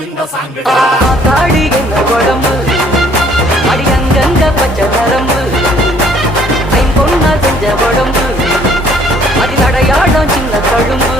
இந்த சாங்குடா. தாடி என்ன உடம்பு அடி அங்கங்க பச்சை நரம்பு ஐம்பொன்னா செஞ்ச உடம்பு அடி நடையாடும் சின்ன தழும்பு